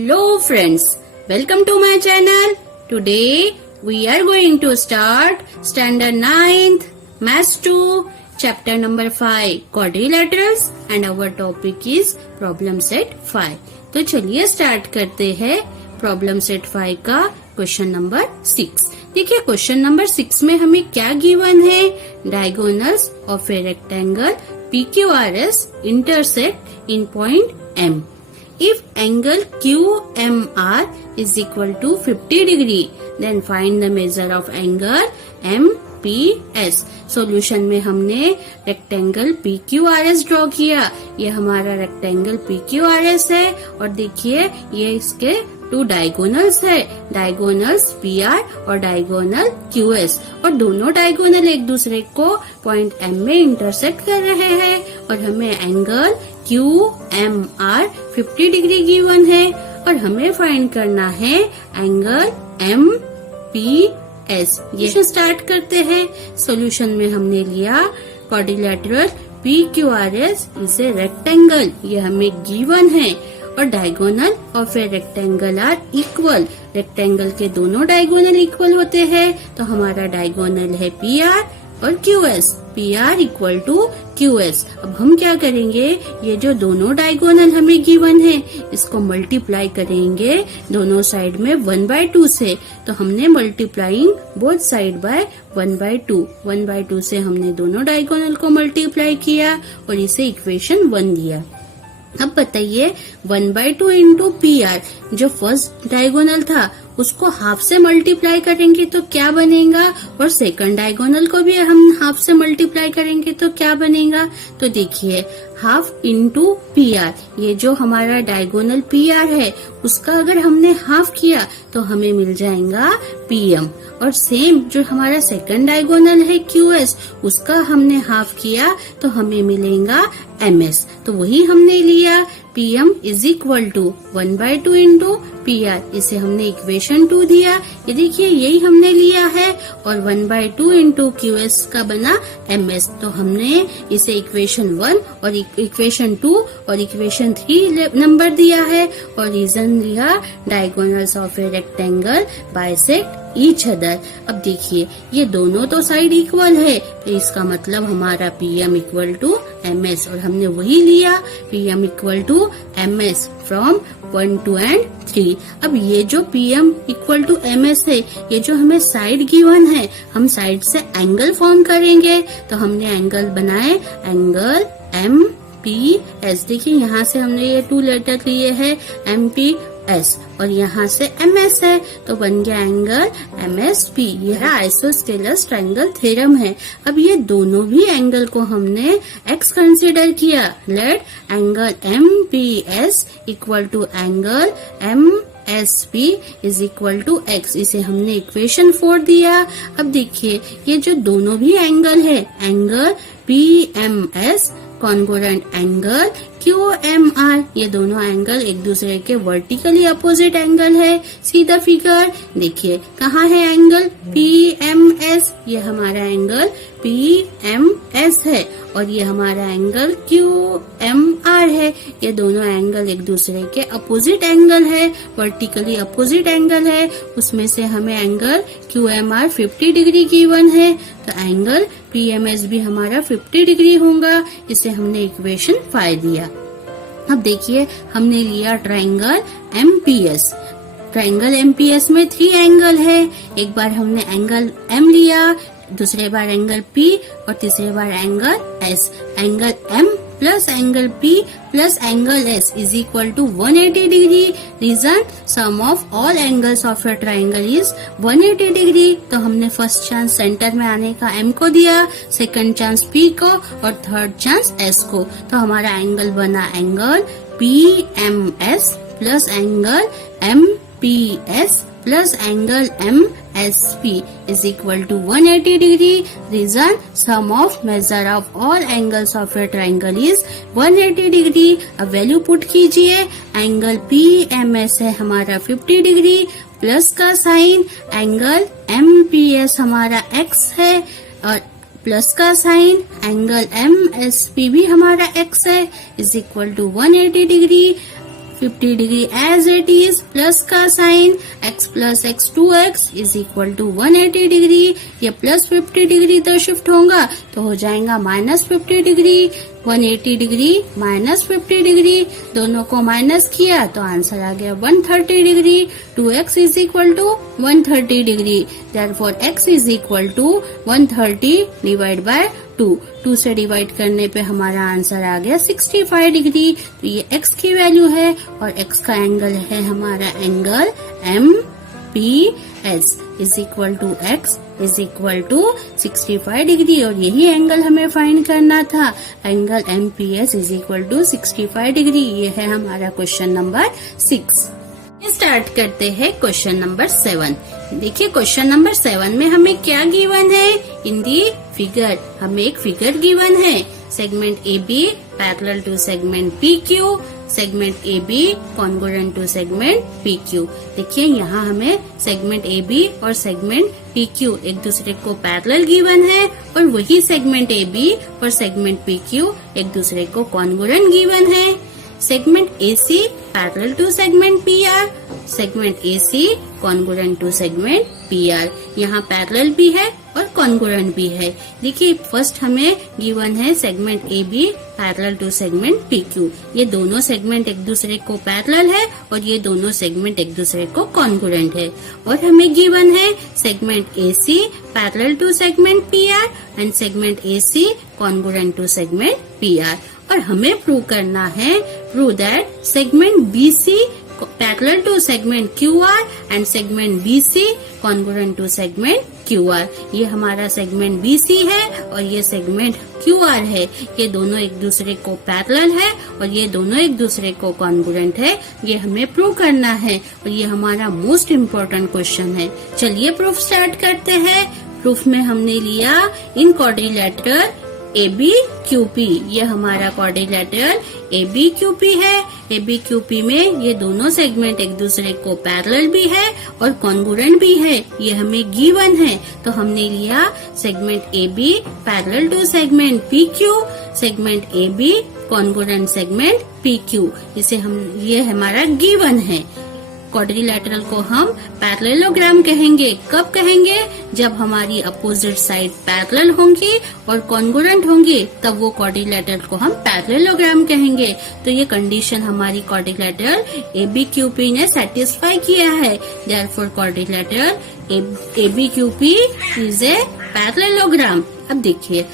Hello friends, welcome to my channel. Today we are going to start standard 9th Maths 2 chapter number 5 quadrilaterals and our topic is problem set 5. तो चलिए start करते हैं problem set 5 का question number 6. देखिए question number 6 में हमें क्या given है. Diagonals of a rectangle PQRS intersect in point M. If angle QMR is equal to 50 degree, then find the measure of angle MPS. Solution में हमने rectangle PQRS draw किया. ये हमारा रेक्टेंगल PQRS है और देखिए ये इसके टू डायगोनल्स है. डायगोनल्स PR और डायगोनल QS और दोनों डायगोनल एक दूसरे को पॉइंट M में इंटरसेक्ट कर रहे हैं और हमें एंगल QMR 50 डिग्री गिवन है और हमें फाइंड करना है एंगल MPS. ये स्टार्ट करते हैं. सॉल्यूशन में हमने लिया quadrilateral PQRS is a rectangle, ये हमें गिवन है और diagonal of a rectangle are equal. Rectangle के दोनों डायगोनल इक्वल होते हैं तो हमारा डायगोनल है PR और QS. PR equal to QS. अब हम क्या करेंगे, ये जो दोनों डायगोनल हमें गिवन है इसको मल्टीप्लाई करेंगे दोनों साइड में 1/2 से. तो हमने मल्टीप्लाइंग बोथ साइड बाय 1/2. 1/2 से हमने दोनों डायगोनल को मल्टीप्लाई किया और इसे इक्वेशन 1 दिया. अब बताइए 1/2 इंटू PR, जो फर्स्ट डायगोनल था उसको हाफ से मल्टीप्लाई करेंगे तो क्या बनेगा और सेकंड डायगोनल को भी हम हाफ से मल्टीप्लाई करेंगे तो क्या बनेगा. तो देखिए हाफ इंटू PR, ये जो हमारा डायगोनल PR है उसका अगर हमने हाफ किया तो हमें मिल जाएगा PM और सेम जो हमारा सेकंड डायगोनल है QS उसका हमने हाफ किया तो हमें मिलेगा MS. तो वही हमने लिया PM is equal to 1/2 into PR. इसे हमने इक्वेशन 2 दिया. ये देखिए यही हमने लिया है और 1/2 इंटू QS का बना MS. तो हमने इसे इक्वेशन 1 और इक्वेशन 2 और इक्वेशन 3 नंबर दिया है और रीजन लिया diagonals of a rectangle bisect each other. अब देखिए ये दोनों तो साइड इक्वल है तो इसका मतलब हमारा PM इक्वल टू MS और हमने वही लिया PM equal to MS from 1, 2 and 3. अब ये जो PM इक्वल टू MS है ये जो हमें साइड गिवन है हम साइड से एंगल फॉर्म करेंगे. तो हमने एंगल बनाए एंगल MPS. देखिए यहाँ से हमने ये 2 लेटर लिए हैं MPS और यहाँ से MS है तो बन गया एंगल MSP. यह आइसोस्केलस ट्रायंगल थ्योरम है. अब ये दोनों भी एंगल को हमने X कंसीडर किया. Let angle MPS equal to angle MSP is equal to X. इसे हमने इक्वेशन 4 दिया. अब देखिए ये जो दोनों भी एंगल है angle PMS congruent angle QMR, ये दोनों एंगल एक दूसरे के वर्टिकली अपोजिट एंगल है. See the figure. देखिए कहाँ है एंगल PMS, ये हमारा एंगल PMS है और ये हमारा एंगल QMR है. ये दोनों एंगल एक दूसरे के अपोजिट एंगल है, वर्टिकली अपोजिट एंगल है. उसमें से हमें एंगल QMR 50 डिग्री गिवन है तो एंगल PMS भी हमारा 50 डिग्री होगा. इसे हमने इक्वेशन 5 दिया. अब देखिए हमने लिया ट्रायंगल MPS. ट्रायंगल MPS में 3 एंगल है. एक बार हमने एंगल M लिया, दूसरे बार एंगल P और तीसरे बार angle S. Angle M plus angle P plus angle S is equal to 180 degree. Reason sum of all angles of a triangle is 180 degree. तो हमने फर्स्ट चांस सेंटर में आने का M को दिया, सेकंड चांस P को और third chance S को. तो हमारा एंगल बना angle PMS plus angle MPS plus angle MSP is equal to 180 degree. Reason sum of measure of all angles of a triangle is 180 degree. अब value put कीजिए. Angle PMS है हमारा 50 degree plus का sign, angle MPS हमारा X है और plus का sign, angle MSP भी हमारा X है is equal to 180 degree. 50 degree as it is, plus का sign, x plus x 2x is equal to 180 degree. ये प्लस 50 डिग्री इधर शिफ्ट होगा तो हो जाएगा minus 50 degree. 180 degree minus 50 degree, दोनों को माइनस किया तो आंसर आ गया 130 degree. 2x is equal to 130 degree, therefore x is equal to 130 divide by 2 से डिवाइड करने पे हमारा आंसर आ गया 65 डिग्री। तो ये x की वैल्यू है और x का एंगल है हमारा angle MPS is equal to x is equal to 65 degree, और यही एंगल हमें फाइंड करना था। Angle MPS is equal to 65 degree. ये है हमारा क्वेश्चन नंबर 6। स्टार्ट करते हैं क्वेश्चन नंबर 7। देखिए क्वेश्चन नंबर 7 में हमें क्या गिवन है। इन दी फिगर हमें एक फिगर गिवन है। Segment AB parallel to segment PQ, segment AB congruent to segment PQ। देखिए यहाँ हमें सेगमेंट AB और सेगमेंट PQ एक दूसरे को पैरेलल गिवन है, और वही सेगमेंट AB और सेगमेंट PQ एक दूसरे को कॉन्ग्रुएंट गिवन है। Segment AC parallel to segment PR, segment AC congruent to segment PR। यहाँ पैरेलल भी है और कॉन्ग्रुएंट भी है। देखिए फर्स्ट हमें गिवन है segment AB parallel to segment PQ। ये दोनों सेगमेंट एक दूसरे को पैरेलल है और ये दोनों सेगमेंट एक दूसरे को कॉन्ग्रुएंट है। और हमें गिवन है segment AC parallel to segment PR and segment AC congruent to segment PR। और हमें प्रूव करना है, prove that segment BC parallel to segment QR and segment BC congruent to segment QR। ये हमारा सेगमेंट BC है और ये segment QR है। ये दोनों एक दूसरे को पैरेलल है और ये दोनों एक दूसरे को कॉन्ग्रुएंट है। ये हमें प्रूव करना है और ये हमारा मोस्ट इम्पोर्टेंट क्वेश्चन है। चलिए प्रूफ स्टार्ट करते हैं। प्रूफ में हमने लिया इन क्वाड्रिलैटरल ABQP। ये हमारा क्वाड्रिलैटरल ABQP है। ABQP में ये दोनों सेगमेंट एक दूसरे को पैरेलल भी है और कॉन्ग्रुएंट भी है। ये हमें गिवन है, तो हमने लिया segment AB parallel to segment PQ, segment AB congruent segment PQ। इसे ये हमारा गिवन है। क्वाड्रिलैटरल को हम पैरेललोग्राम कहेंगे। कब कहेंगे? जब हमारी अपोजिट साइड पैरेलल होंगी और कॉन्ग्रुएंट होंगी, तब वो क्वाड्रिलैटरल को हम पैरेललोग्राम कहेंगे। तो ये कंडीशन हमारी क्वाड्रिलैटरल ABQP ने सेटिस्फाई किया है। Therefore quadrilateral ABQP is a parallelogram. अब देखिए,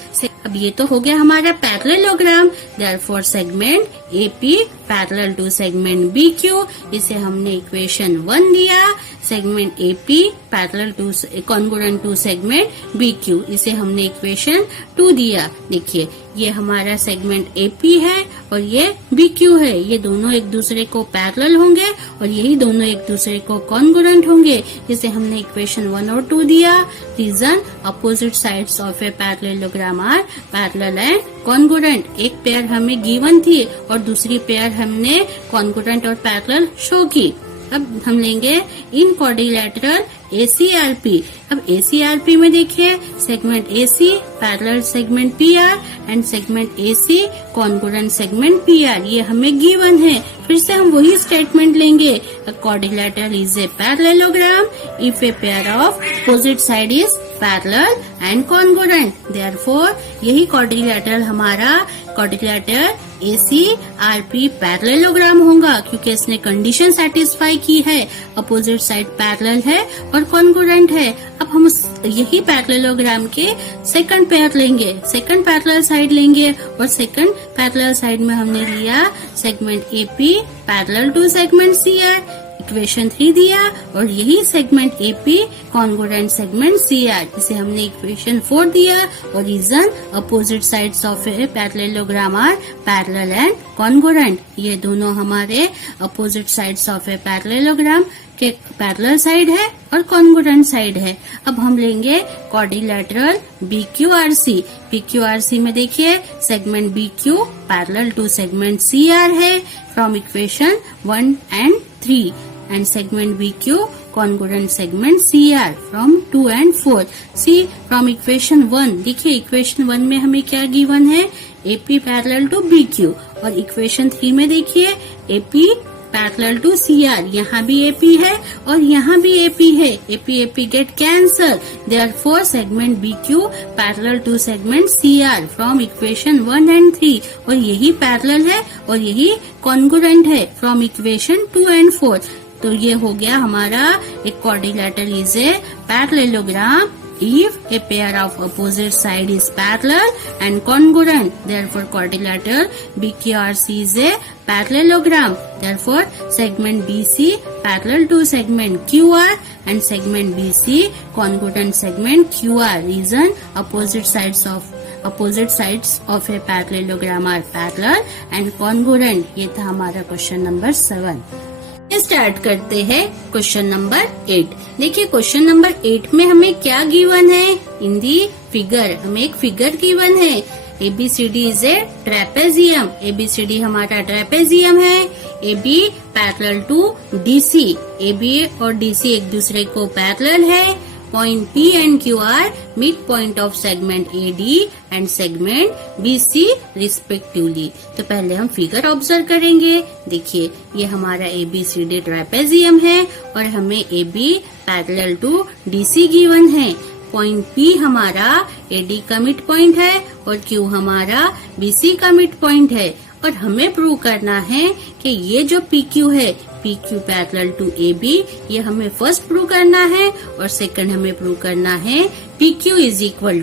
अब ये तो हो गया हमारा parallelogram. Therefore segment AP parallel to segment BQ, इसे हमने इक्वेशन 1 दिया। Segment AP parallel to congruent to segment BQ, इसे हमने इक्वेशन 2 दिया। देखिए ये हमारा सेगमेंट AP है और ये BQ है। ये दोनों एक दूसरे को पैरेलल होंगे और यही दोनों एक दूसरे को कॉन्ग्रुएंट होंगे। इसे हमने इक्वेशन 1 और 2 दिया। Reason opposite sides of a parallelogram are parallel and congruent. एक पेयर हमें गिवन थी और दूसरी पेयर हमने कॉन्ग्रुएंट और पैरेलल शो की। अब हम लेंगे इन क्वाड्रिलैटरल ACRP। अब ACRP में देखिए segment AC parallel segment PR and segment AC congruent segment PR। ये हमें गिवन है। फिर से हम वही स्टेटमेंट लेंगे। Quadrilateral is a parallelogram if a pair of opposite side is parallel and congruent. Therefore यही क्वाड्रिलैटरल हमारा क्वाड्रिलैटरल ACRP पैरेललोग्राम होगा, क्योंकि इसने कंडीशन सेटिस्फाई की है। अपोजिट साइड पैरेलल है और कॉन्ग्रुएंट है। अब हम यही पैरेललोग्राम के सेकंड पेयर लेंगे, सेकंड पैरेलल साइड लेंगे और सेकंड पैरेलल साइड में हमने लिया segment AP parallel to segment CR, equation 3 दिया। और यही segment AP congruent segment CR, इसे हमने इक्वेशन 4 दिया। और reason opposite sides of a parallelogram are parallel and congruent. ये दोनों हमारे opposite sides of a parallelogram के पैरेलल साइड है और कॉन्ग्रुएंट साइड है। अब हम लेंगे क्वाड्रिलैटरल BQRC। BQRC में देखिए segment BQ parallel to segment CR है from equation 1 and 3 and segment BQ congruent segment CR from 2 and 4। See from equation 1, देखिए इक्वेशन 1 में हमें क्या गिवन है? AP parallel to BQ। और इक्वेशन 3 में देखिए AP पैरेलल टू CR, यहाँ भी AP है और यहाँ भी AP है, AP get cancel, therefore segment BQ parallel to segment CR from equation 1 and 3, और यही पैरेलल है और यही कॉन्ग्रुएंट है फ्रॉम इक्वेशन 2 and 4। तो ये हो गया हमारा एक quadrilateral is a parallelogram if a pair of opposite side is parallel and congruent, therefore quadrilateral BQRC is a parallelogram. Therefore segment BC parallel to segment QR and segment BC congruent segment QR. Reason opposite sides of a parallelogram are parallel and congruent. ये था हमारा question number 7। Start करते हैं question number 8। देखिए question number 8 में हमें क्या given है, इन दी फिगर हमें एक फिगर गिवन है। ABCD is a trapezium, ABCD हमारा ट्रेपेजियम है। AB parallel to DC, AB और DC एक दूसरे को पैरेलल है। Point P and Q are mid point of segment AD and segment BC respectively. तो पहले हम फिगर ऑब्जर्व करेंगे। देखिए ये हमारा ABCD ट्रेपेजियम है और हमें AB parallel to DC given है। पॉइंट P हमारा AD का मिड पॉइंट है और Q हमारा BC का मिड पॉइंट है, और हमें प्रूव करना है कि ये जो PQ है PQ पैरेलल टू AB, ये हमें फर्स्ट प्रूव करना है, और सेकंड हमें प्रूव करना है PQ is equal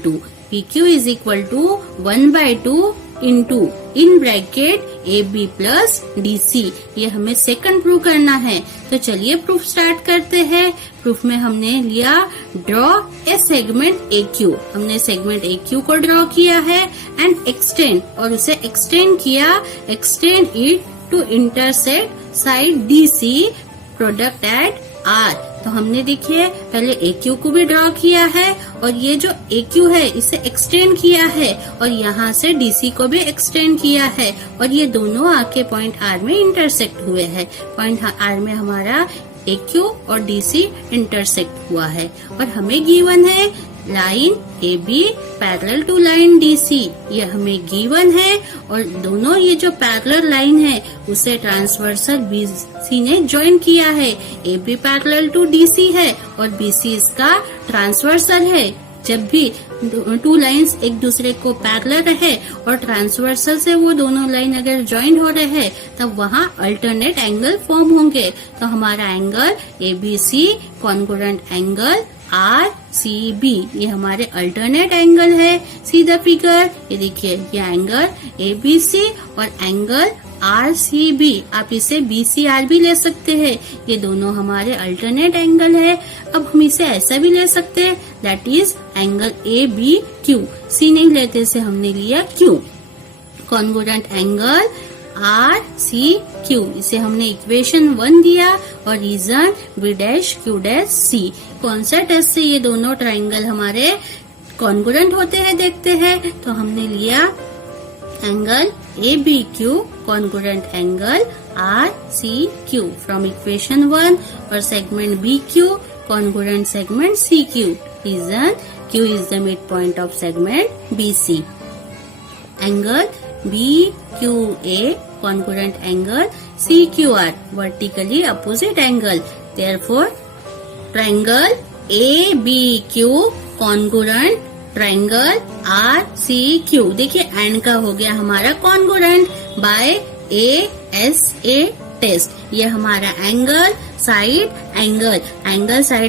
to 1/2 into in bracket AB plus DC, ये हमें सेकंड प्रूव करना है। तो चलिए प्रूफ स्टार्ट करते हैं। प्रूफ में हमने लिया ड्रॉ ए सेगमेंट AQ, हमने सेगमेंट AQ को ड्रॉ किया है एंड एक्सटेंड, और उसे extend it to intersect side DC product at R। तो हमने देखिए पहले AQ को भी ड्रॉ किया है, और ये जो AQ है इसे एक्सटेंड किया है, और यहाँ से DC को भी एक्सटेंड किया है, और ये दोनों आके पॉइंट R में इंटरसेक्ट हुए हैं। पॉइंट R में हमारा AQ और DC इंटरसेक्ट हुआ है, और हमें गिवन है line AB parallel to line DC, ये हमें गिवन है, और दोनों ये जो पैरेलल लाइन है उसे ट्रांसवर्सल BC ने ज्वाइन किया है। AB पैरेलल टू DC है और BC इसका ट्रांसवर्सल है। जब भी टू लाइंस एक दूसरे को पैरेलल रहे और ट्रांसवर्सल से वो दोनों लाइन अगर ज्वाइन हो रहे हैं तब वहाँ अल्टरनेट एंगल फॉर्म होंगे। तो हमारा angle ABC congruent angle RCB, ये हमारे अल्टरनेट एंगल है। सी द फिगर, ये देखिए ये एंगल ABC और एंगल RCB, आप इसे BCR भी ले सकते हैं। ये दोनों हमारे अल्टरनेट एंगल है। अब हम इसे ऐसा भी ले सकते हैं, that is angle ABQ। C नहीं लेते, इसे हमने लिया Q, कॉन्ग्रुएंट एंगल RCQ, इसे हमने इक्वेशन 1 दिया, और रीजन B'Q'C। कौन सा टेस्ट से ये दोनों ट्राइंगल हमारे कॉन्ग्रुएंट होते हैं देखते हैं। तो हमने लिया angle ABQ congruent angle RCQ from equation 1, और segment BQ congruent segment CQ। Reason Q is the mid point of segment BC। Angle BQA congruent angle CQR vertically opposite angle, therefore triangle ABQ congruent triangle RCQ। देखिए and का हो गया हमारा congruent by ASA test. ये हमारा angle side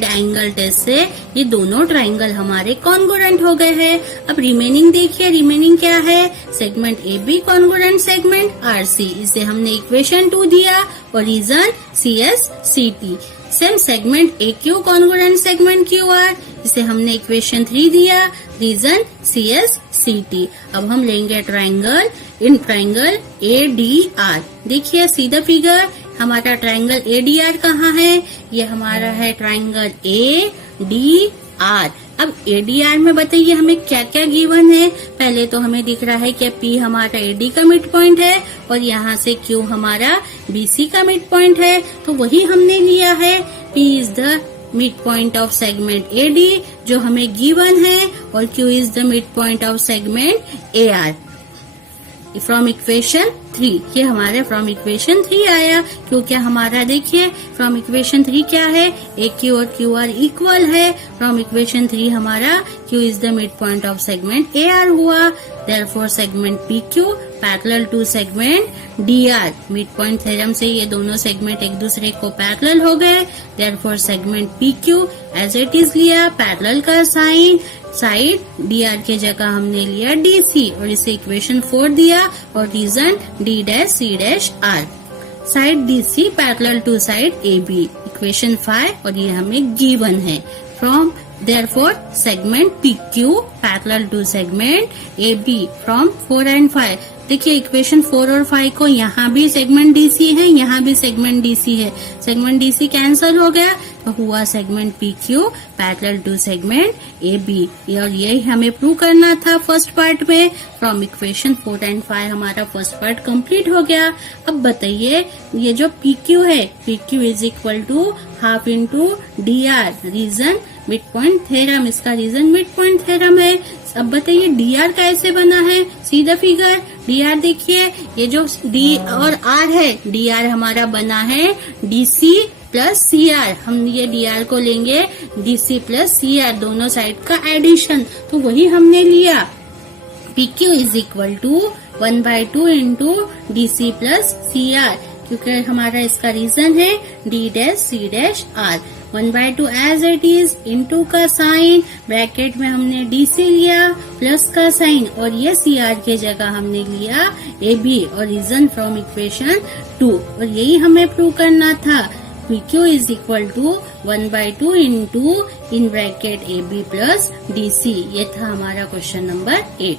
angle test से ये दोनों ट्राइंगल हमारे कॉन्ग्रुएंट हो गए हैं। अब रिमेनिंग देखिए, रिमेनिंग क्या है, segment AB congruent segment RC, इसे हमने इक्वेशन 2 दिया, और reason CSCT। Same segment AQ congruent segment QR, इसे हमने इक्वेशन 3 दिया, रीजन CSCT। अब हम लेंगे ट्राइंगल इन ट्राइंगल ADR। देखिए सीधा फिगर, हमारा ट्राइंगल ADR कहाँ है, ये हमारा है ट्राइंगल ADR। अब ADR में बताइए हमें क्या क्या गिवन है। पहले तो हमें दिख रहा है कि P हमारा AD का मिड पॉइंट है, और यहाँ से Q हमारा BC का मिड पॉइंट है, तो वही हमने लिया है। P is the mid point of segment AD जो हमें गिवन है, और Q is the mid point of segment AR from equation 3, ये हमारे फ्रॉम इक्वेशन 3 आया, क्योंकि हमारा देखिए फ्रॉम इक्वेशन 3 क्या है, ए क्यू और क्यू आर इक्वल है। फ्रॉम इक्वेशन 3 हमारा Q is the mid point of segment A R हुआ, therefore segment P Q parallel to segment D R. Mid point theorem से ये दोनों सेगमेंट एक दूसरे को पैरेलल हो गए, therefore segment P Q as it is लिया, पैरेलल का साइन, साइड डी आर के जगह हमने लिया डी सी और इसे इक्वेशन 4 दिया और reason D dash C dash R. Side D C parallel to side A B, equation 5 और ये हमें गिवन है। From therefore segment PQ parallel to segment AB from 4 and 5। देखिए इक्वेशन 4 और 5 को यहाँ भी सेगमेंट डीसी है, यहाँ भी सेगमेंट डीसी है, सेगमेंट डीसी कैंसिल हो गया तो हुआ segment PQ parallel to segment AB। और यही हमें प्रूव करना था फर्स्ट पार्ट में। फ्रॉम इक्वेशन 4 and 5 हमारा फर्स्ट पार्ट कंप्लीट हो गया। अब बताइए ये जो PQ है, PQ is equal to half into DR, reason mid point theorem, इसका रीजन मिड पॉइंट थ्योरम है। अब बताइए DR कैसे बना है, सी द फिगर। DR देखिए ये जो D और R है, DR हमारा बना है DC प्लस CR। हम ये DR को लेंगे DC प्लस CR, दोनों साइड का एडिशन, तो वही हमने लिया। PQ is equal to 1/2 into DC plus CR, क्योंकि हमारा इसका रीजन है D dash C dash R। 1/2 as it is, into का साइन, ब्रैकेट में हमने DC लिया प्लस का साइन और ये CR के जगह हमने लिया AB और रीजन फ्रॉम इक्वेशन 2। और यही हमें प्रूव करना था। PQ is equal to 1/2 into in bracket AB plus DC। ये था हमारा क्वेश्चन नंबर 8।